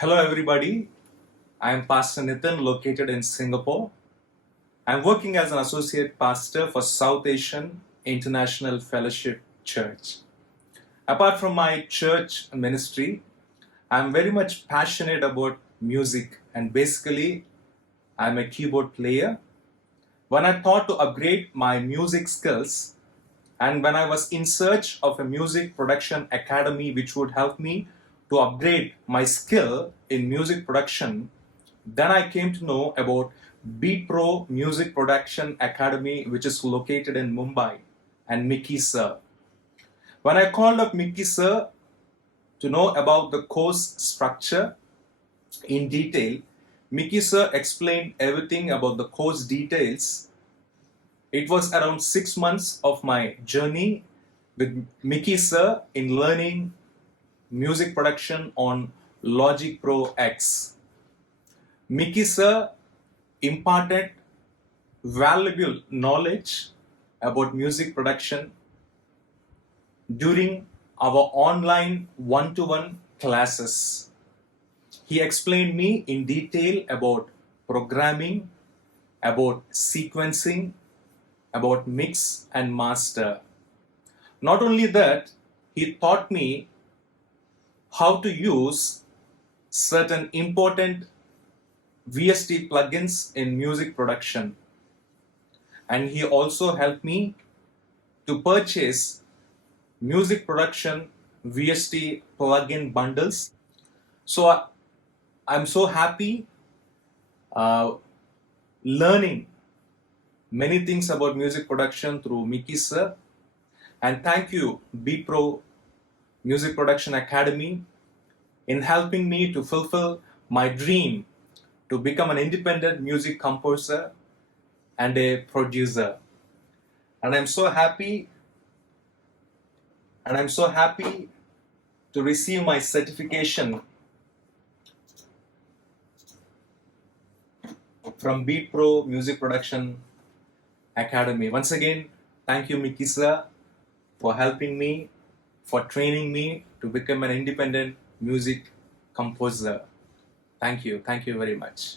Hello, everybody. I am Pastor Nitin, located in Singapore. I am working as an associate pastor for South Asian International Fellowship Church. Apart from my church ministry, I am very much passionate about music, and basically, I am a keyboard player. When I thought to upgrade my music skills, and when I was in search of a music production academy which would help me to upgrade my skill in music production, then I came to know about Beatpro Music Production Academy, which is located in Mumbai, and Mickey Sir. When I called up Mickey Sir to know about the course structure in detail, Mickey Sir explained everything about the course details. It was around 6 months of my journey with Mickey Sir in learning music production on Logic Pro X. Mickey Sir imparted valuable knowledge about music production during our online one-to-one classes. He explained me in detail about programming, about sequencing, about mix and master. Not only that, he taught me how to use certain important VST plugins in music production, and he also helped me to purchase music production VST plugin bundles. So I'm so happy learning many things about music production through Mickey Sir, and thank you Beatpro Music Production Academy in helping me to fulfill my dream to become an independent music composer and a producer. And I'm so happy to receive my certification from Beatpro Music Production Academy. Once again, thank you Mickey Sir for helping me, for training me to become an independent music composer. Thank you very much.